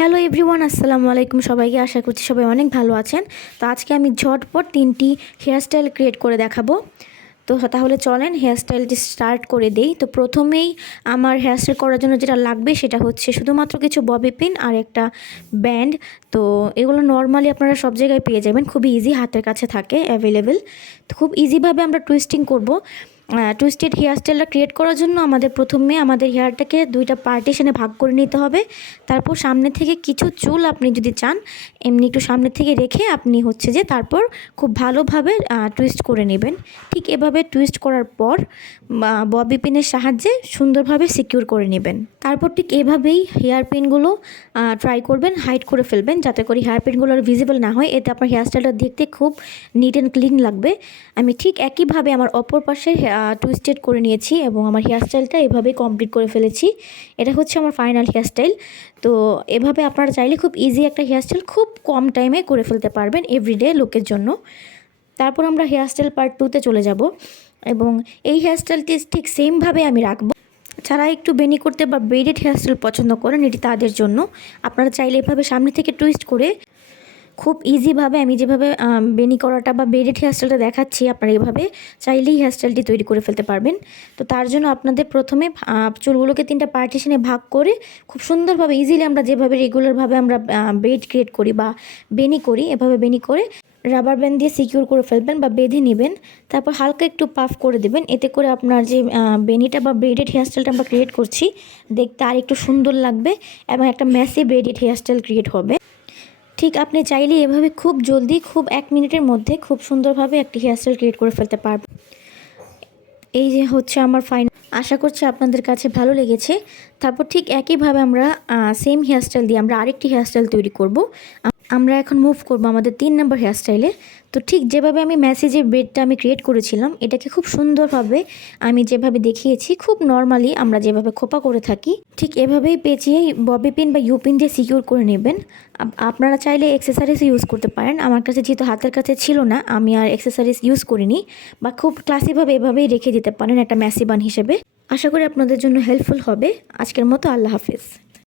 Hello everyone, আসসালামু আলাইকুম সবাইকে। আশা করছি সবাই অনেক ভালো আছেন। তো আজকে আমি ঝটপট 3টি হেয়ারস্টাইল ক্রিয়েট করে দেখাবো। তো তাহলে চলেন হেয়ারস্টাইলটি স্টার্ট করে দেই। তো প্রথমেই আমার হেয়ারস্টাইল করার জন্য যেটা লাগবে সেটা হচ্ছে শুধুমাত্র কিছু ববি পিন আর একটা ব্যান্ড। তো এগুলো নর্মালি আপনারা সব জায়গায় পেয়ে যাবেন, খুবই ইজি, হাতের কাছে থাকে অ্যাভেলেবেল। তো খুব ইজিভাবে আমরা টুইস্টিং করব। টুইস্টেড হেয়ারস্টাইলটা ক্রিয়েট করার জন্য আমাদের প্রথমে আমাদের হেয়ারটাকে দুইটা পার্টিশনে ভাগ করে নিতে হবে। তারপর সামনে থেকে কিছু চুল আপনি যদি চান এমনি একটু সামনে থেকে রেখে আপনি হচ্ছে যে তারপর খুব ভালোভাবে টুইস্ট করে নেবেন। ঠিক এভাবে টুইস্ট করার পর ববি পিনের সাহায্যে সুন্দরভাবে সিকিউর করে নেবেন। তারপর ঠিক এভাবেই হেয়ার পিনগুলো ট্রাই করবেন, হাইড করে ফেলবেন যাতে করে হেয়ার পিনগুলো আর ভিজিবল না হয়। এতে আপনার হেয়ারস্টাইলটা দেখতে খুব নিট অ্যান্ড ক্লিন লাগবে। আমি ঠিক একইভাবে আমার অপর পাশে টুইস্টেড করে নিয়েছি এবং আমার হেয়ারস্টাইলটা এভাবেই কমপ্লিট করে ফেলেছি। এটা হচ্ছে আমার ফাইনাল হেয়ারস্টাইল। তো এভাবে আপনারা চাইলে খুব ইজি একটা হেয়ারস্টাইল খুব কম টাইমে করে ফেলতে পারবেন এভরিডে লুকের জন্য। তারপর আমরা হেয়ারস্টাইল পার্ট 2তে চলে যাব এবং এই হেয়ারস্টাইলটি ঠিক সেমভাবে আমি রাখবো। যারা একটু বেনি করতে বা ব্রেডেড হেয়ারস্টাইল পছন্দ করেন এটি তাদের জন্য। আপনারা চাইলে এভাবে সামনে থেকে টুইস্ট করে খুব ইজিভাবে আমি যেভাবে বেনি করাটা বা ব্রেডেড হেয়ারস্টাইলটা দেখাচ্ছি আপনারা এভাবে চাইলেই হেয়ারস্টাইলটি তৈরি করে ফেলতে পারবেন। তো তার জন্য আপনাদের প্রথমে চুলগুলোকে 3টা পার্টিশনে ভাগ করে খুব সুন্দরভাবে ইজিলি আমরা যেভাবে রেগুলারভাবে আমরা ব্রেড ক্রিয়েট করি বা বেনি করি এভাবে বেনি করে রাবার ব্যান্ড দিয়ে সিকিউর করে ফেলবেন বা বেঁধে নেবেন। তারপর হালকা একটু পাফ করে দেবেন। এতে করে আপনার যে বেনিটা বা ব্রেডেড হেয়ারস্টাইলটা আমরা ক্রিয়েট করছি দেখতে আর একটু সুন্দর লাগবে এবং একটা ম্যাসিভ ব্রেডেড হেয়ারস্টাইল ক্রিয়েট হবে। ঠিক আপনি চাইলে এভাবে খুব জলদি খুব 1 মিনিটের মধ্যে খুব সুন্দরভাবে একটি হেয়ারস্টাইল ক্রিয়েট করে ফেলতে পারবেন। এই যে হচ্ছে আমার ফাইনাল। আশা করছি আপনাদের কাছে ভালো লেগেছে। তারপর ঠিক একইভাবে আমরা সেম হেয়ারস্টাইল দিয়ে আমরা আরেকটি হেয়ারস্টাইল তৈরি করব। আমরা এখন মুভ করব আমাদের 3 নম্বর হেয়ারস্টাইলে। তো ঠিক যেভাবে আমি মেসেজের ব্রেডটা আমি ক্রিয়েট করেছিলাম এটাকে খুব সুন্দরভাবে আমি যেভাবে দেখিয়েছি খুব নর্মালি আমরা যেভাবে খোপা করে থাকি ঠিক এভাবেই পেঁচিয়ে ববি পিন বা ইউপিন দিয়ে সিকিউর করে নেবেন। আপনারা চাইলে অ্যাক্সেসরিজ ইউজ করতে পারেন। আমার কাছে যেহেতু হাতের কাছে ছিল না আমি আর অ্যাক্সেসরিজ ইউজ করিনি, বা খুব ক্লাসিভাবে এভাবেই রেখে দিতে পারেন একটা ম্যাসি বান হিসেবে। আশা করি আপনাদের জন্য হেল্পফুল হবে। আজকের মতো আল্লাহ হাফিজ।